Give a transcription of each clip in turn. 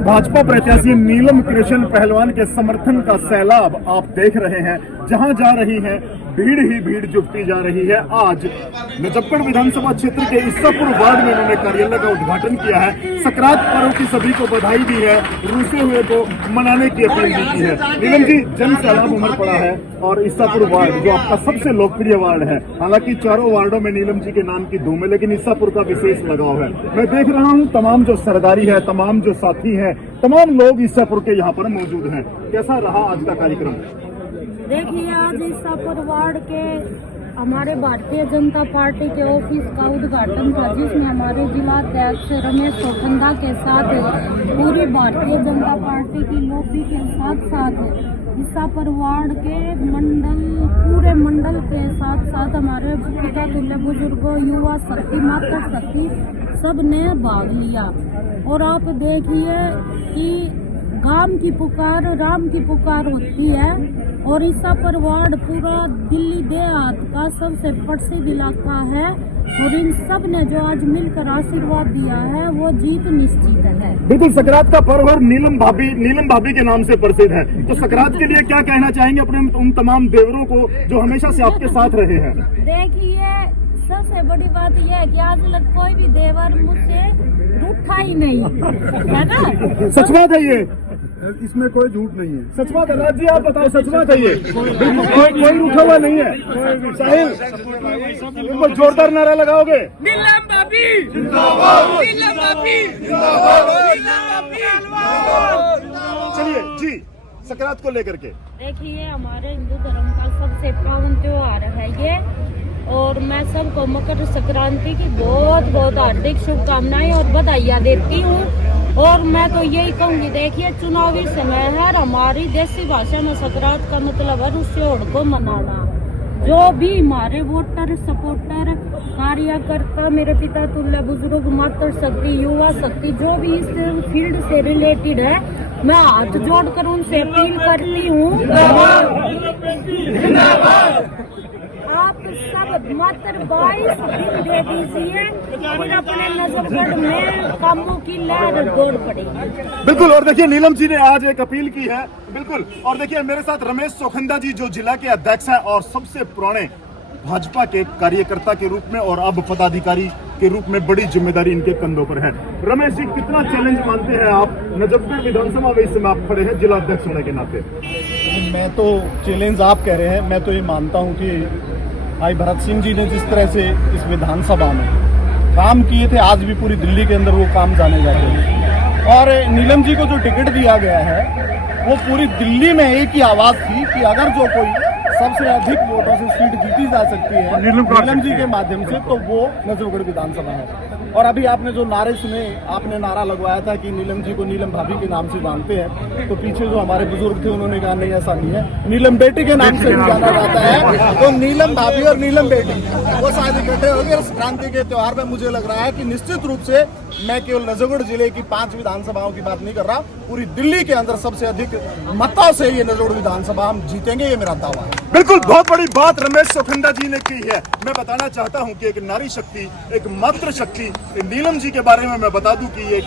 भाजपा प्रत्याशी नीलम कृष्ण पहलवान के समर्थन का सैलाब आप देख रहे हैं। जहां जा रही है भीड़ ही भीड़ जुटती जा रही है। आज नजफगढ़ विधानसभा क्षेत्र के ईसापुर वार्ड में उन्होंने कार्यालय का उद्घाटन किया है। सकरात पर्व की सभी को बधाई दी है, रूसे हुए को मनाने की अपील भी की है। नीलम जी, जन सैलाब उमड़ पड़ा है और ईसापुर वार्ड जो आपका सबसे लोकप्रिय वार्ड है, हालांकि चारों वार्डों में नीलम जी के नाम की धूम है, लेकिन ईसापुर का विशेष लगाव है। मैं देख रहा हूँ तमाम जो सरदारी है, तमाम जो साथी है, तमाम लोग ईसापुर के यहाँ पर मौजूद हैं। कैसा रहा आज का कार्यक्रम? देखिए, आज ईसापुर वार्ड के हमारे भारतीय जनता पार्टी के ऑफिस का उद्घाटन था, जिसमें हमारे जिलाध्यक्ष रमेश सोखंदा के साथ पूरी भारतीय जनता पार्टी की लॉबी के साथ साथ ईसापुर वार्ड के पूरे मंडल के साथ साथ हमारे पिता तुल्य बुजुर्गों, युवा शक्ति, मातृ शक्ति सब ने भाग लिया। और आप देखिए कि गांव की पुकार राम की पुकार होती है और ईसापुर वार्ड पूरा दिल्ली देहात का सबसे प्रसिद्ध इलाका है और इन सब ने जो आज मिलकर आशीर्वाद दिया है वो जीत निश्चित है। बिल्कुल, सकरात का पर्व और नीलम भाभी के नाम से प्रसिद्ध है। तो सकरात के लिए क्या कहना चाहेंगे अपने उन तमाम देवरों को जो हमेशा से आपके साथ रहे हैं? देखिए, सबसे बड़ी बात यह है कि आज तक कोई भी देवर मुझसे रूठा ही नहीं है ना। सच बात है ये, इसमें कोई झूठ नहीं है। सच बात है। राज जी, आप बताओ, सच बात है ये? कोई रूठा हुआ नहीं है। साहिल, इनको जोरदार नारा लगाओगे? नीलम भाभी जिंदाबाद, नीलम भाभी जिंदाबाद, नीलम भाभी। चलिए जी, सकरात को लेकर के देखिए, हमारे हिंदू धर्म का सबसे पावन त्योहार है ये और मैं सबको मकर संक्रांति की बहुत बहुत हार्दिक शुभकामनाएं और बधाइयाँ देती हूँ। और मैं तो यही कहूँगी, देखिए चुनावी समय है, हमारी देसी भाषा में सकरात का मतलब है रुस्योड़ को मनाना। जो भी हमारे वोटर, सपोर्टर, कार्यकर्ता, मेरे पिता तुल्य बुजुर्ग, मातृ शक्ति, युवा शक्ति, जो भी इस फील्ड से रिलेटेड है, मैं हाथ जोड़कर उनसे अपील करती हूँ, आप सब मात्र 22 दिन दे दीजिए, फिर अपने नजफगढ़ में कामों की लहर दौड़ पड़ेगी। बिल्कुल। और देखिए, नीलम जी ने आज एक अपील की है। बिल्कुल। और देखिए, मेरे साथ रमेश सोखंदा जी जो जिला के अध्यक्ष हैं और सबसे पुराने भाजपा के कार्यकर्ता के रूप में और अब पदाधिकारी के रूप में बड़ी जिम्मेदारी इनके कंधों पर है। रमेश जी, कितना चैलेंज मानते हैं आप? नजफगढ़ विधानसभा में इस समय आप खड़े हैं जिला अध्यक्ष होने के नाते। मैं तो चैलेंज आप कह रहे हैं, मैं तो ये मानता हूँ कि भाई भरत सिंह जी ने जिस तरह से इस विधानसभा में काम किए थे, आज भी पूरी दिल्ली के अंदर वो काम जाने जाते हैं। और नीलम जी को जो टिकट दिया गया है वो पूरी दिल्ली में एक ही आवाज थी कि अगर जो कोई सबसे अधिक वोटों से सीट जीती जा सकती है नीलम जी के माध्यम से, तो वो नजफगढ़ विधानसभा है। और अभी आपने जो नारे सुने, आपने नारा लगवाया था कि नीलम जी को नीलम भाभी के नाम से जानते हैं, तो पीछे जो हमारे बुजुर्ग थे उन्होंने कहा नहीं, ऐसा नहीं है, नीलम बेटी के नाम से भी जाना जाता है। तो नीलम भाभी और नीलम बेटी वो शायद इकट्ठे हो गए। और क्रांति के त्योहार में मुझे लग रहा है कि निश्चित रूप से मैं केवल नजफगढ़ जिले की 5 विधानसभाओं की बात नहीं कर रहा, पूरी दिल्ली के अंदर सबसे अधिक मतों से ये नजफगढ़ विधानसभा हम जीतेंगे, ये मेरा दावा है। बिल्कुल, बहुत बड़ी बात रमेश सोखंदा जी ने की है। मैं बताना चाहता हूं कि एक नारी शक्ति, एक मातृ शक्ति नीलम जी के बारे में मैं बता दूं कि ये एक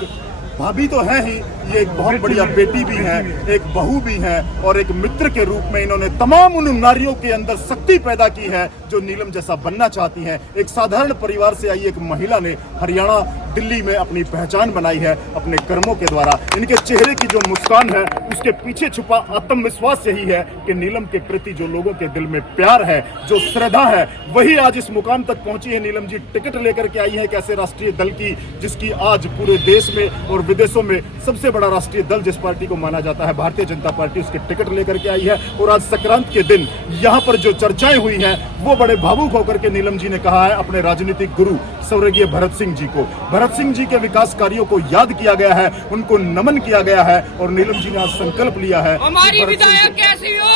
भाभी तो है ही, ये एक बहुत बढ़िया बेटी भी है, एक बहू भी है और एक मित्र के रूप में इन्होंने तमाम उन नारियों के अंदर शक्ति पैदा की है जो नीलम जैसा बनना चाहती हैं। एक साधारण परिवार से आई एक महिला ने हरियाणा, दिल्ली में अपनी पहचान बनाई है अपने कर्मों के द्वारा। इनके चेहरे की जो मुस्कान है उसके पीछे छुपा आत्मविश्वास यही है कि नीलम के प्रति जो लोगों के दिल में प्यार है, जो श्रद्धा है, वही आज इस मुकाम तक पहुंची है। नीलम जी टिकट लेकर के आई है एक ऐसे राष्ट्रीय दल की जिसकी आज पूरे देश में और विदेशों में सबसे बड़ा राष्ट्रीय दल जिस पार्टी को माना जाता है भारतीय जनता पार्टी, उसके टिकट लेकर के आई है। और आज संक्रांत के दिन यहाँ पर जो चर्चाएं हुई हैं वो बड़े भावुक होकर के नीलम जी ने कहा है अपने राजनीतिक गुरु स्वर्गीय भरत सिंह जी को, भरत सिंह जी के विकास कार्यों को याद किया गया है, उनको नमन किया गया है और नीलम जी ने आज संकल्प लिया है हमारी विधायक कैसी हो,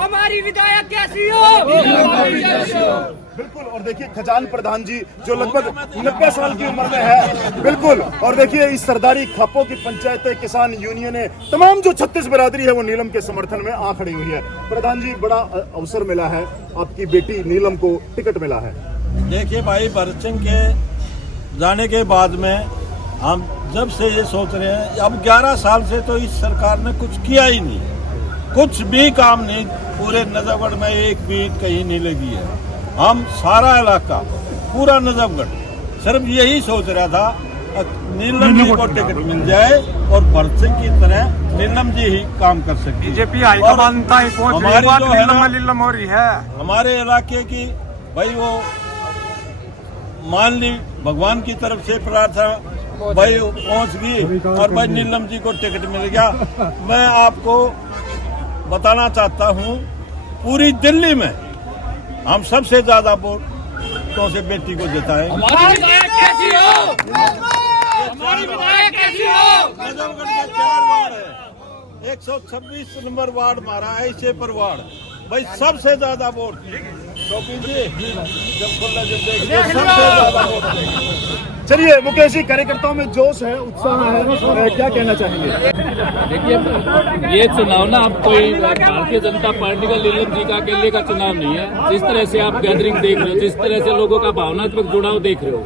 हमारी विधायक कैसी हो। बिल्कुल। और देखिए, खजान प्रधान जी जो लगभग 90 साल की उम्र में है। बिल्कुल। और देखिए, इस सरदारी खापों की पंचायतें, किसान यूनियनें, तमाम जो 36 बिरादरी है वो नीलम के समर्थन में आ खड़ी हुई है। प्रधान जी, बड़ा अवसर मिला है, आपकी बेटी नीलम को टिकट मिला है। देखिए भाई, भरत सिंह के जाने के बाद में हम जब से ये सोच रहे हैं, अब 11 साल से तो इस सरकार ने कुछ किया ही नहीं, कुछ भी काम नहीं, पूरे नजफगढ़ में एक भी कहीं नहीं लगी है। हम सारा इलाका पूरा नजफगढ़ सिर्फ यही सोच रहा था नीलम जी को टिकट मिल जाए और भरत सिंह की तरह नीलम जी ही काम कर सकती। बीजेपी हाईकमान तक पहुंच हमारी जो है ना, नीलम हो रही है हमारे इलाके की भाई वो मान ली भगवान की तरफ से प्रार्थना भाई पहुंच गई और भाई नीलम जी को टिकट मिल गया। मैं आपको बताना चाहता हूं पूरी दिल्ली में हम सबसे ज्यादा वोटों से बेटी को जिताएं। हमारी विधायक कैसी हो? हमारी विधायक कैसी हो? नजफगढ़ में 4 वार्ड है, 126 नंबर वार्ड मारा है, इसे पर वार्ड भाई सबसे ज्यादा वोट टोपी जी जब खुला जब देखिए सबसे ज्यादा वोट। चलिए मुकेश जी, कार्यकर्ताओं में जोश है, उत्साह है, क्या कहना चाहेंगे? देखिए ये चुनाव ना अब कोई भारतीय जनता पार्टी का नीलम जी का अकेले का चुनाव नहीं है। जिस तरह से आप गैदरिंग देख रहे हो, जिस तरह से लोगों का भावनात्मक जुड़ाव देख रहे हो,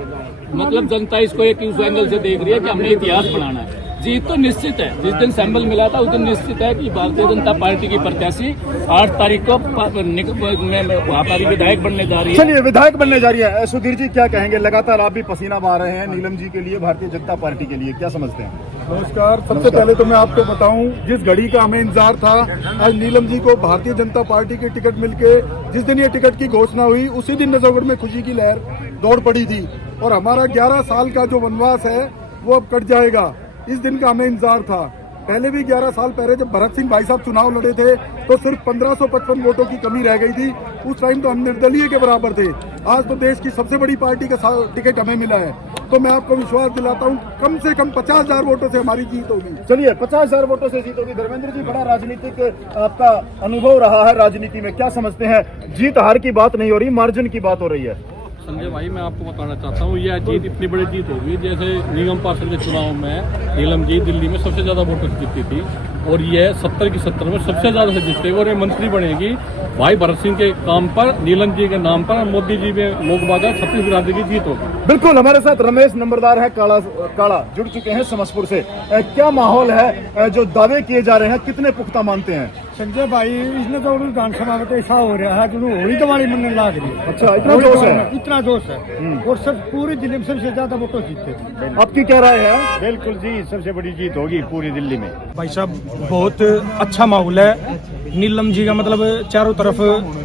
मतलब जनता इसको एक इस एंगल से देख रही है कि हमने इतिहास बनाना है। जीत तो निश्चित है, जिस दिन सैंबल मिला था उस दिन निश्चित है कि भारतीय जनता पार्टी की प्रत्याशी 8 तारीख को हमारी विधायक बनने जा रही है। चलिए विधायक बनने जा रही है। सुधीर जी क्या कहेंगे? लगातार आप भी पसीना बहा रहे हैं नीलम जी के लिए, भारतीय जनता पार्टी के लिए, क्या समझते हैं? नमस्कार। सबसे पहले तो मैं आपको बताऊं, जिस घड़ी का हमें इंतजार था, आज नीलम जी को भारतीय जनता पार्टी की टिकट मिलके जिस दिन ये टिकट की घोषणा हुई उसी दिन नजफगढ़ में खुशी की लहर दौड़ पड़ी थी और हमारा 11 साल का जो वनवास है वो अब कट जाएगा। इस दिन का हमें इंतजार था। पहले भी 11 साल पहले जब भरत सिंह भाई साहब चुनाव लड़े थे तो सिर्फ 1555 वोटों की कमी रह गई थी। उस टाइम तो हम निर्दलीय के बराबर थे। आज तो देश की सबसे बड़ी पार्टी का टिकट हमें मिला है, तो मैं आपको विश्वास दिलाता हूं कम से कम 50,000 वोटों से हमारी जीत होगी। चलिए 50,000 वोटों से जीत होगी। धर्मेंद्र जी, बड़ा राजनीतिक आपका अनुभव रहा है राजनीति में, क्या समझते हैं? जीत हार की बात नहीं हो रही, मार्जिन की बात हो रही है। संजय भाई मैं आपको बताना चाहता हूँ, यह जीत इतनी बड़ी जीत होगी जैसे निगम पार्षद के चुनाव में नीलम जी दिल्ली में सबसे ज्यादा वोटों से जीती थी और यह 70 की 70 में सबसे ज्यादा से जीतते और ये मंत्री बनेगी भाई भरत सिंह के काम पर, नीलम जी के नाम पर, मोदी जी में लोग बागा 36 बिरादरी की जीत होगी। बिल्कुल। हमारे साथ रमेश नंबरदार है, काला जुड़ चुके हैं समस्तपुर से। क्या माहौल है? जो दावे किए जा रहे हैं कितने पुख्ता मानते हैं? संजय भाई, इसने तो विधानसभा में तो ऐसा हो रहा है जो होली दिवाली मनने लग रही है। अच्छा, इतना जोश है? इतना जोश है और सब पूरी दिल्ली में सबसे ज्यादा वोटों जीतते थे। आपकी क्या राय है? बिल्कुल जी, सबसे बड़ी जीत होगी पूरी दिल्ली में। भाई साहब बहुत अच्छा माहौल है। नीलम जी का मतलब चारों तरफ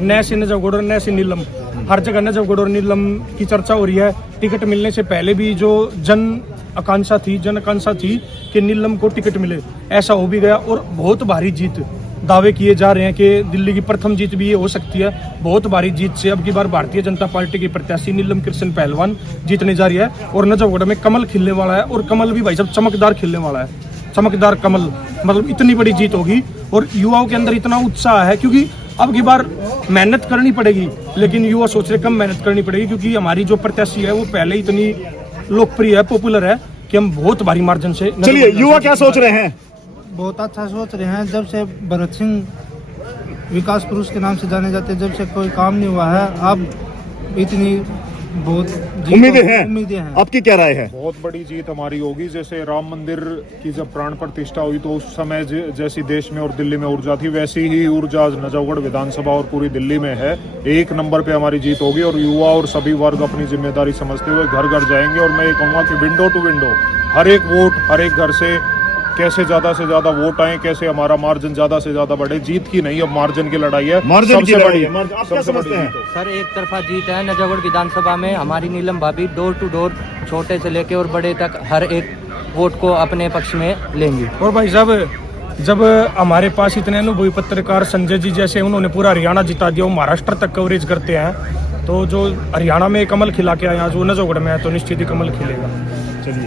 नए से नजफगढ़, नए से नीलम, हर जगह नजफगढ़ और नीलम की चर्चा हो रही है। टिकट मिलने से पहले भी जो जन आकांक्षा थी कि नीलम को टिकट मिले, ऐसा हो भी गया और बहुत भारी जीत दावे किए जा रहे हैं कि दिल्ली की प्रथम जीत भी ये हो सकती है। बहुत भारी जीत से अब की बार भारतीय जनता पार्टी की प्रत्याशी नीलम कृष्ण पहलवान जीतने जा रही है और नजफगढ़ में कमल खिलने वाला है और कमल भी भाई साहब चमकदार खिलने वाला है। चमकदार कमल, मतलब इतनी बड़ी जीत होगी और युवाओं के अंदर इतना उत्साह है क्योंकि अब की बार मेहनत करनी पड़ेगी, लेकिन युवा सोच रहे कम मेहनत करनी पड़ेगी क्योंकि हमारी जो प्रत्याशी है वो पहले इतनी लोकप्रिय है, पॉपुलर है कि हम बहुत भारी मार्जिन से। चलिए युवा क्या सोच रहे हैं? बहुत अच्छा सोच रहे हैं। जब से भरत सिंह विकास पुरुष के नाम से जाने जाते हैं, जब से कोई काम नहीं हुआ है, अब इतनी बहुत उम्मीदें हैं। आपकी क्या राय है? बहुत बड़ी जीत हमारी होगी। जैसे राम मंदिर की जब प्राण प्रतिष्ठा हुई तो उस समय जैसी देश में और दिल्ली में ऊर्जा थी, वैसी ही ऊर्जा आज नजफगढ़ विधानसभा और पूरी दिल्ली में है। 1 नंबर पे हमारी जीत होगी और युवा और सभी वर्ग अपनी जिम्मेदारी समझते हुए घर घर जाएंगे और मैं ये कहूँगा कि विंडो टू विंडो हर एक वोट, हर एक घर से कैसे ज्यादा से ज्यादा वोट आए, कैसे हमारा मार्जिन ज्यादा से ज्यादा बढ़े। जीत की नहीं, अब मार्जिन की लड़ाई है। मार्जिन की लड़ाई है। आप क्या सबसे समझते बड़ी हैं? सर एक तरफा जीत है नजफगढ़ विधानसभा में। हमारी नीलम भाभी डोर टू डोर, छोटे से लेके और बड़े तक हर एक वोट को अपने पक्ष में लेंगी। और भाई साहब जब हमारे पास इतने अनुभवी पत्रकार संजय जी जैसे, उन्होंने पूरा हरियाणा जिता दिया, वो महाराष्ट्र तक कवरेज करते हैं, तो जो हरियाणा में कमल खिला के आए आज वो नजफगढ़ में है तो निश्चित ही कमल खिलेगा। चलिए।